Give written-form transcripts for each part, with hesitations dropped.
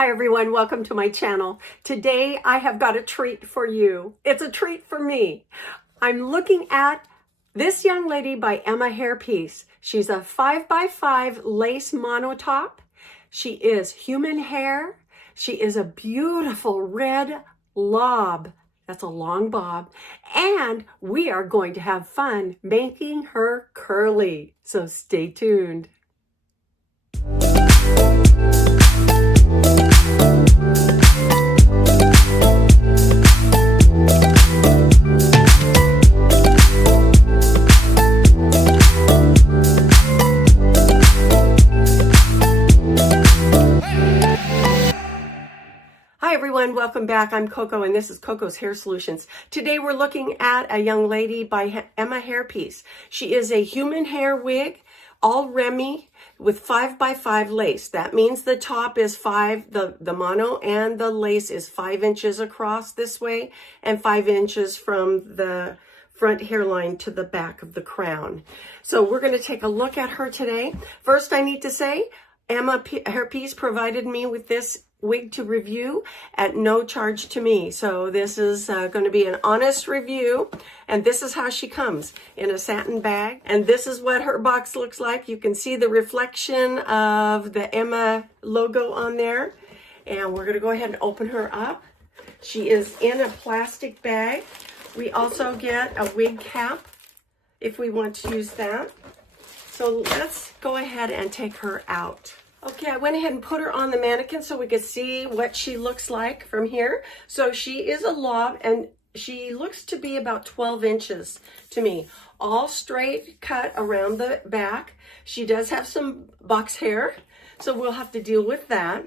Hi everyone, welcome to my channel. Today I have got a treat for you. It's a treat for me. I'm looking at this young lady by Emma Hairpiece. She's a 5x5 lace monotop. She is human hair. She is a beautiful red lob. That's a long bob. And we are going to have fun making her curly. So stay tuned. Hi everyone, welcome back. I'm Coco and this is Coco's Hair Solutions. Today we're looking at a young lady by Emma Hairpiece. She is a human hair wig, all REMY with 5x5 lace. That means the top is 5, the mono and the lace is 5 inches across this way and 5 inches from the front hairline to the back of the crown. So we're going to take a look at her today. First, I need to say Emma Hairpiece provided me with this wig to review at no charge to me. So this is going to be an honest review, and this is how she comes in a satin bag, and this is what her box looks like. You can see the reflection of the Emma logo on there, and we're going to go ahead and open her up. She is in a plastic bag. We also get a wig cap if we want to use that. So let's go ahead and take her out. Okay, I went ahead and put her on the mannequin so we could see what she looks like from here. So she is a lob and she looks to be about 12 inches to me. All straight cut around the back. She does have some box hair, so we'll have to deal with that.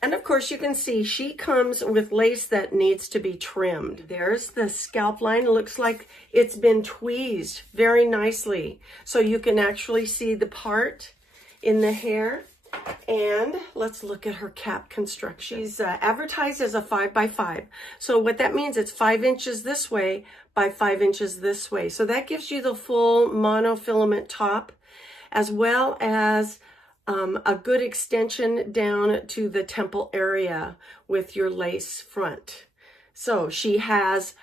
And of course you can see she comes with lace that needs to be trimmed. There's the scalp line. It looks like it's been tweezed very nicely. So you can actually see the part in the hair. And let's look at her cap construction. She's advertised as a 5x5. So what that means, it's 5 inches this way by 5 inches this way. So that gives you the full monofilament top, as well as a good extension down to the temple area with your lace front. So she has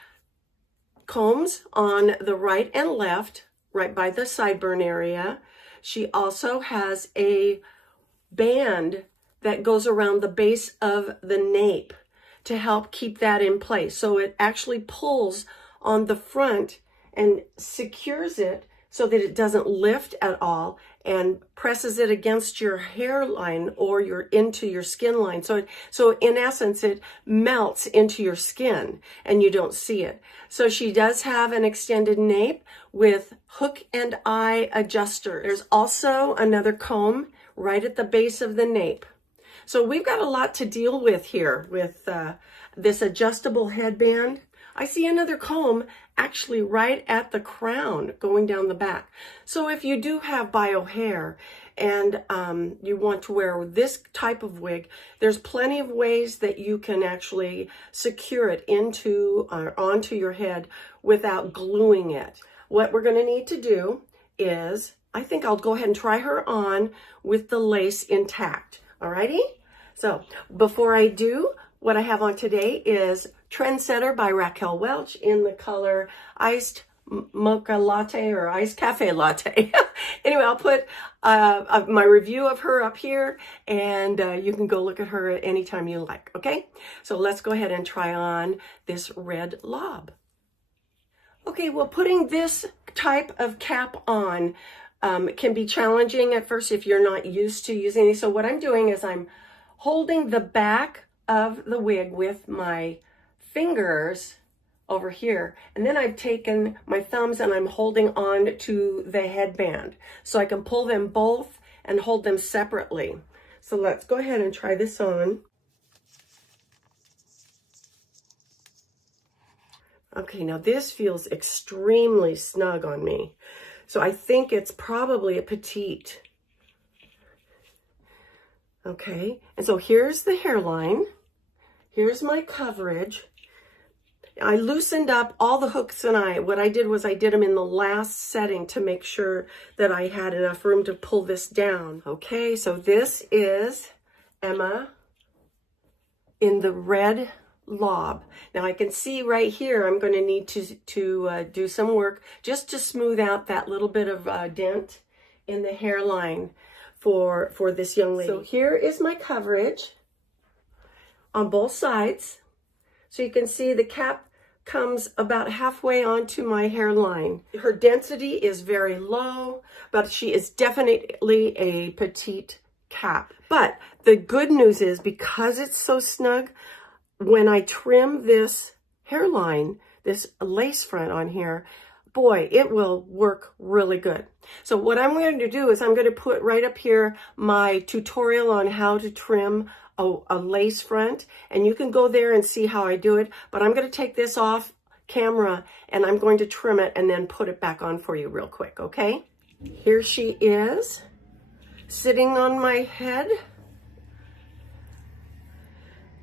combs on the right and left, right by the sideburn area. She also has a band that goes around the base of the nape to help keep that in place. So it actually pulls on the front and secures it so that it doesn't lift at all and presses it against your hairline or into your skin line. So in essence, it melts into your skin and you don't see it. So she does have an extended nape with hook and eye adjuster. There's also another comb right at the base of the nape. So we've got a lot to deal with here with this adjustable headband. I see another comb actually right at the crown going down the back. So if you do have bio hair and you want to wear this type of wig, there's plenty of ways that you can actually secure it into or onto your head without gluing it. What we're going to need to do is, I think I'll go ahead and try her on with the lace intact. Alrighty? So before I do, what I have on today is Trendsetter by Raquel Welch in the color Iced Mocha Latte or Iced Cafe Latte. Anyway, I'll put my review of her up here, and you can go look at her anytime you like, okay? So let's go ahead and try on this red lob. Okay, well, putting this type of cap on can be challenging at first if you're not used to using these. So what I'm doing is I'm holding the back of the wig with my fingers over here, and then I've taken my thumbs and I'm holding on to the headband so I can pull them both and hold them separately. So let's go ahead and try this on. Okay, now this feels extremely snug on me. So I think it's probably a petite. Okay, and so here's the hairline. Here's my coverage. I loosened up all the hooks, and what I did was I did them in the last setting to make sure that I had enough room to pull this down. Okay, so this is Emma in the red lob. Now I can see right here I'm going to need to do some work just to smooth out that little bit of dent in the hairline for this young lady. So here is my coverage on both sides. So you can see the cap comes about halfway onto my hairline. Her density is very low, but she is definitely a petite cap. But the good news is, because it's so snug, when I trim this hairline, this lace front on here, boy, it will work really good. So what I'm going to do is I'm going to put right up here my tutorial on how to trim a lace front, and you can go there and see how I do it. But I'm going to take this off camera and I'm going to trim it and then put it back on for you real quick, okay? Here she is, sitting on my head,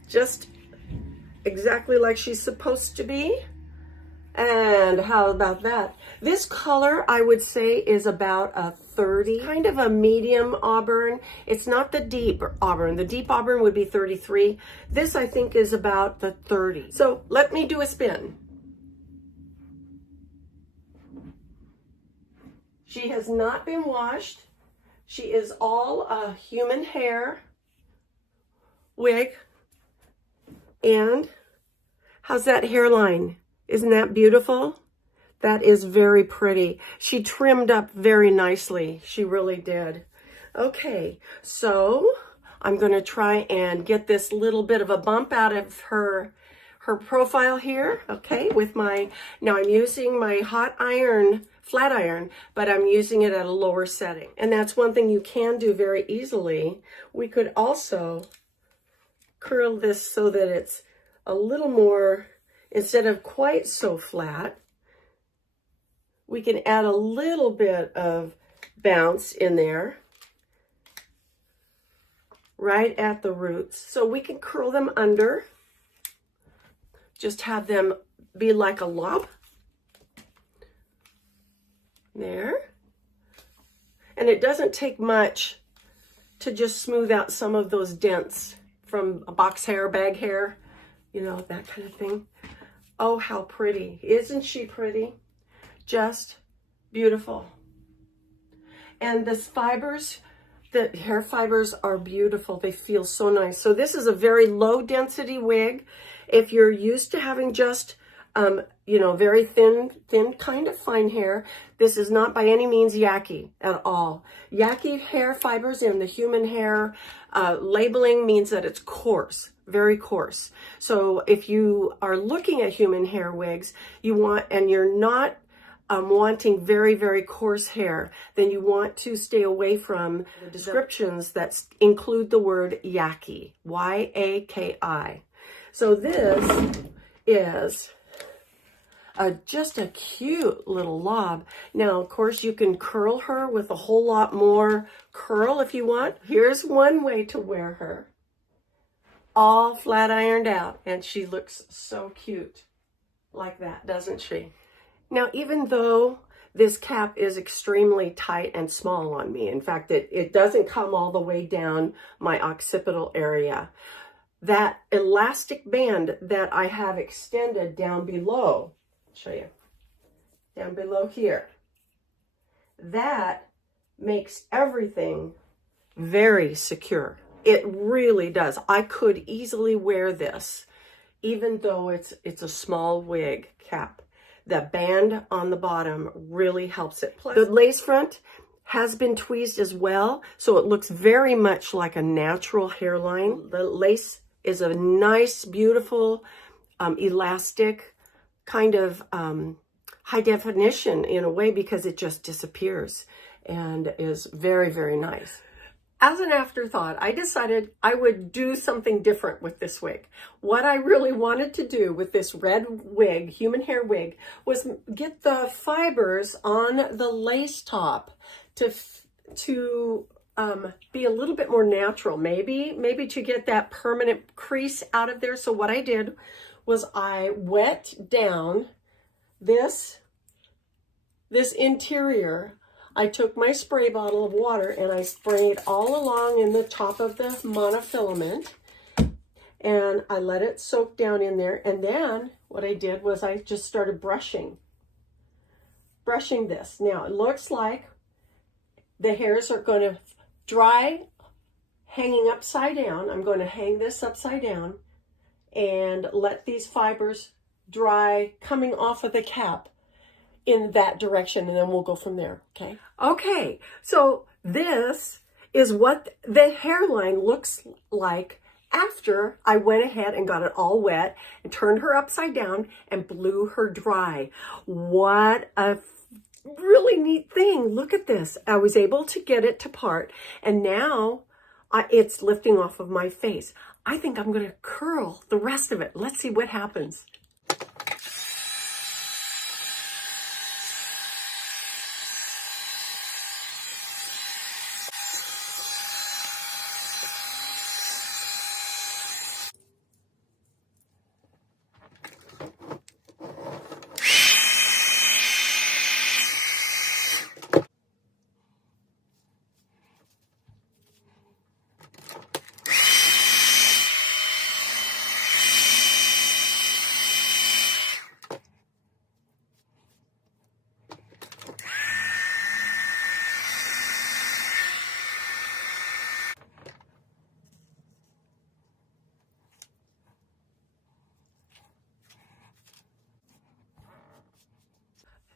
just exactly like she's supposed to be. And how about that? This color, I would say, is about a 30, kind of a medium auburn. It's not the deep auburn. The deep auburn would be 33. This, I think, is about the 30. So let me do a spin. She has not been washed. She is all a human hair wig. And how's that hairline? Isn't that beautiful? That is very pretty. She trimmed up very nicely. She really did. Okay, so I'm going to try and get this little bit of a bump out of her profile here, okay, with my, now I'm using my hot iron, flat iron, but I'm using it at a lower setting. And that's one thing you can do very easily. We could also curl this so that it's a little more, instead of quite so flat, we can add a little bit of bounce in there, right at the roots. So we can curl them under, just have them be like a lob. There. And it doesn't take much to just smooth out some of those dents from a box hair, bag hair, you know, that kind of thing. Oh, how pretty. Isn't she pretty? Just beautiful. And the fibers, the hair fibers are beautiful. They feel so nice. So this is a very low density wig. If you're used to having just, you know, very thin kind of fine hair, this is not by any means yucky at all. Yucky hair fibers in the human hair labeling means that it's coarse. Very coarse. So if you are looking at human hair wigs, you want, and you're not wanting very, very coarse hair, then you want to stay away from the descriptions that include the word yaki, Y-A-K-I. So this is just a cute little lob. Now, of course, you can curl her with a whole lot more curl if you want. Here's one way to wear her. All flat ironed out, and she looks so cute like that, doesn't she? Now, even though this cap is extremely tight and small on me, in fact, it doesn't come all the way down my occipital area, that elastic band that I have extended down below, I'll show you, down below here, that makes everything very secure. It really does. I could easily wear this, even though it's a small wig cap. The band on the bottom really helps it. Plus, the lace front has been tweezed as well, so it looks very much like a natural hairline. The lace is a nice, beautiful, elastic, kind of high definition in a way, because it just disappears and is very, very nice. As an afterthought, I decided I would do something different with this wig. What I really wanted to do with this red wig, human hair wig, was get the fibers on the lace top to be a little bit more natural, maybe to get that permanent crease out of there. So what I did was I wet down this interior. I took my spray bottle of water and I sprayed all along in the top of the monofilament. and I let it soak down in there. And then what I did was I just started brushing this. Now it looks like the hairs are going to dry hanging upside down. I'm going to hang this upside down and let these fibers dry coming off of the cap in that direction, and then we'll go from there. Okay, so this is what the hairline looks like after I went ahead and got it all wet and turned her upside down and blew her dry. What a really neat thing. Look at this. I was able to get it to part, and now it's lifting off of my face. I think I'm going to curl the rest of it. Let's see what happens.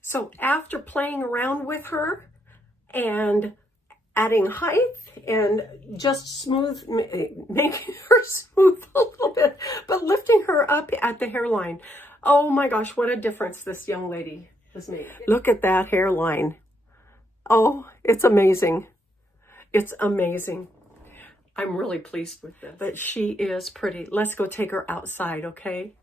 So after playing around with her and adding height and just making her smooth a little bit, but lifting her up at the hairline, oh my gosh, what a difference this young lady has made. Look at that hairline. Oh, it's amazing. It's amazing. I'm really pleased with this. But she is pretty. Let's go take her outside, okay?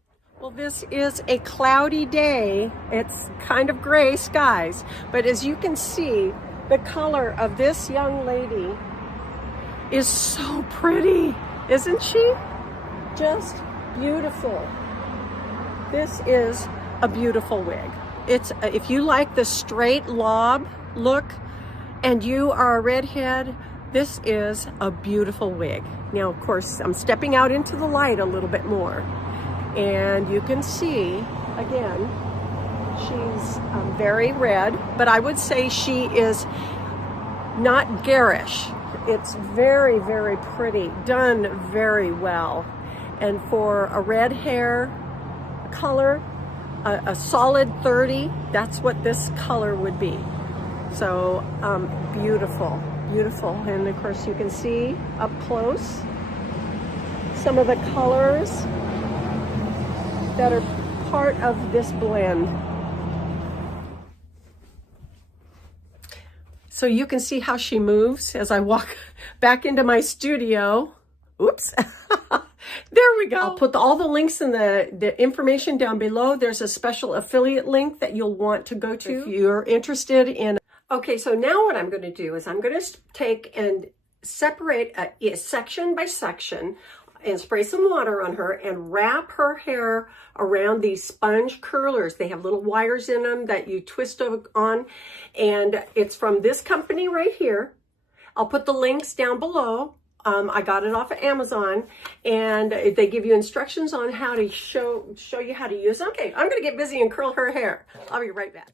Well, this is a cloudy day. It's kind of gray skies, but as you can see, the color of this young lady is so pretty, isn't she? Just beautiful. This is a beautiful wig. It's if you like the straight lob look and you are a redhead, this is a beautiful wig. Now, of course, I'm stepping out into the light a little bit more. And you can see, again, she's very red, but I would say she is not garish. It's very, very pretty, done very well. And for a red hair color, a solid 30, that's what this color would be. So beautiful, beautiful. And of course you can see up close some of the colors that are part of this blend. So you can see how she moves as I walk back into my studio. Oops. There we go. I'll put all the links in the information down below. There's a special affiliate link that you'll want to go to if you're interested in. Okay, so now what I'm going to do is I'm going to take and separate a section by section and spray some water on her and wrap her hair around these sponge curlers. They have little wires in them that you twist on, and it's from this company right here. I'll put the links down below. I got it off of Amazon, and they give you instructions on how to show you how to use it. Okay, I'm gonna get busy and curl her hair. I'll be right back.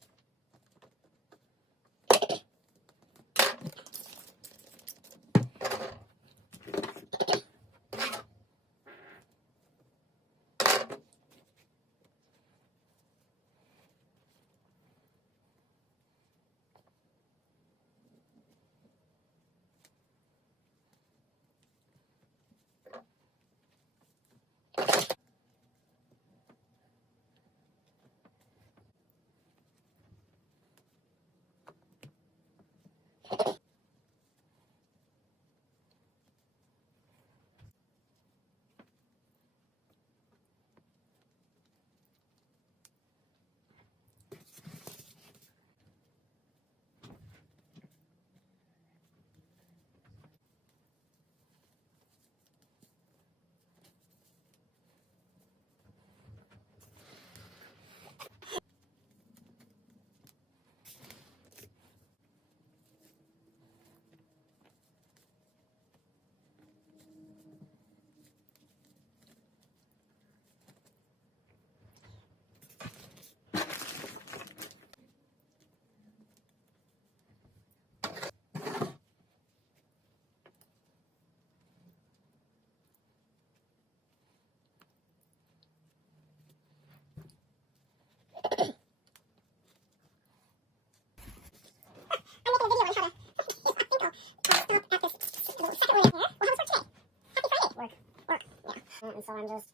And so I'm just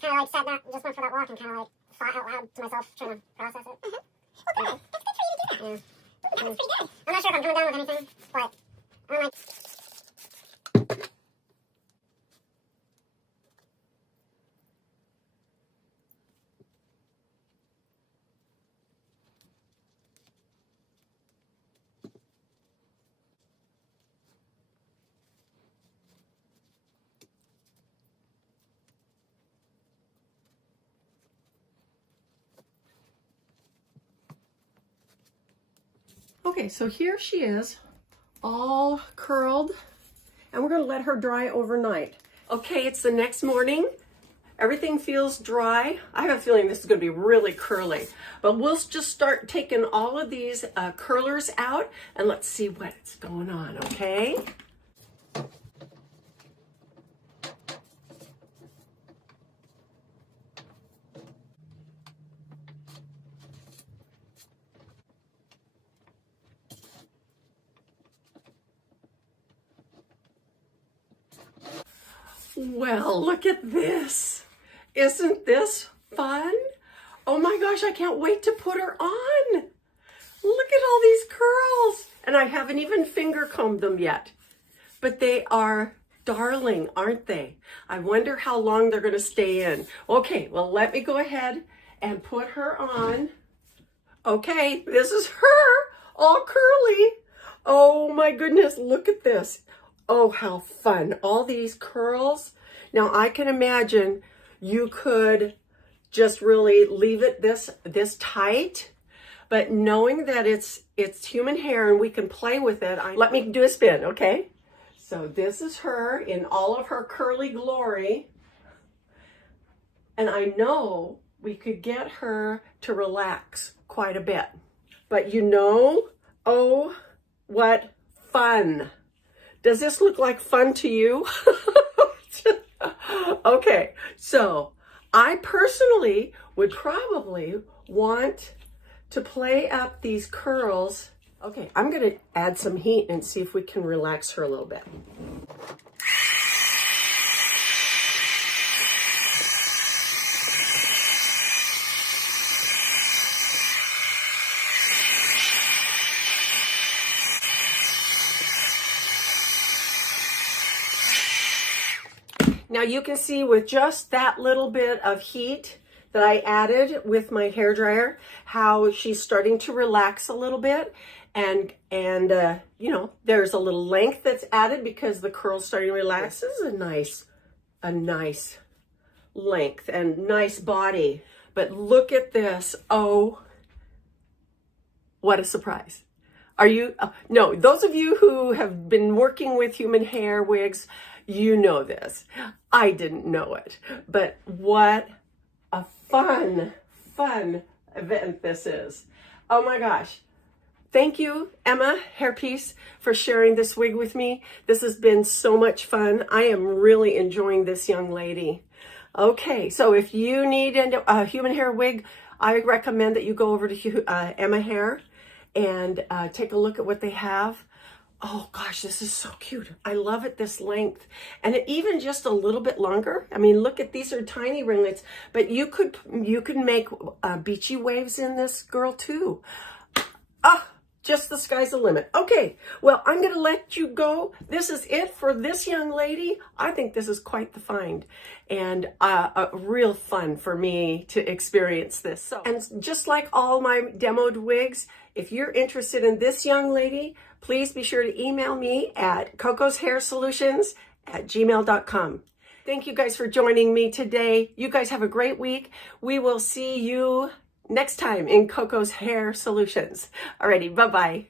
kind of like sat down, just went for that walk and kind of like thought out loud to myself, trying to process it. Okay, that's good for you to do that. Yeah. That was pretty good. I'm not sure if I'm coming down with anything, but I'm like... Okay, so here she is, all curled, and we're going to let her dry overnight. Okay, it's the next morning. Everything feels dry. I have a feeling this is going to be really curly, but we'll just start taking all of these curlers out, and let's see what's going on, okay? Well, look at this. Isn't this fun? Oh my gosh, I can't wait to put her on. Look at all these curls. And I haven't even finger combed them yet. But they are darling, aren't they? I wonder how long they're going to stay in. Okay, well, let me go ahead and put her on. Okay, this is her, all curly. Oh my goodness, look at this. Oh, how fun. All these curls. Now, I can imagine you could just really leave it this tight, but knowing that it's human hair and we can play with it, let me do a spin, okay? So this is her in all of her curly glory. And I know we could get her to relax quite a bit. But you know, oh, what fun. Does this look like fun to you? Okay, so I personally would probably want to play up these curls. Okay, I'm going to add some heat and see if we can relax her a little bit. Now you can see with just that little bit of heat that I added with my hairdryer, how she's starting to relax a little bit. And you know, there's a little length that's added because the curl's starting to relax. This is a nice length and nice body. But look at this. Oh, what a surprise. Are you, no, those of you who have been working with human hair wigs, you know this. I didn't know it, but what a fun event this is. Oh my gosh. Thank you, Emma Hairpiece, for sharing this wig with me. This has been so much fun. I am really enjoying this young lady. Okay, so if you need a human hair wig, I recommend that you go over to Emma Hair and take a look at what they have. Oh gosh, this is so cute. I love it this length. And even just a little bit longer. I mean, look at these are tiny ringlets, but you could make beachy waves in this girl too. Ah, just the sky's the limit. Okay, well, I'm gonna let you go. This is it for this young lady. I think this is quite the find and a real fun for me to experience this. So, and just like all my demoed wigs, if you're interested in this young lady, please be sure to email me at cocosHairSolutions@gmail.com. Thank you guys for joining me today. You guys have a great week. We will see you next time in Coco's Hair Solutions. Alrighty, bye-bye.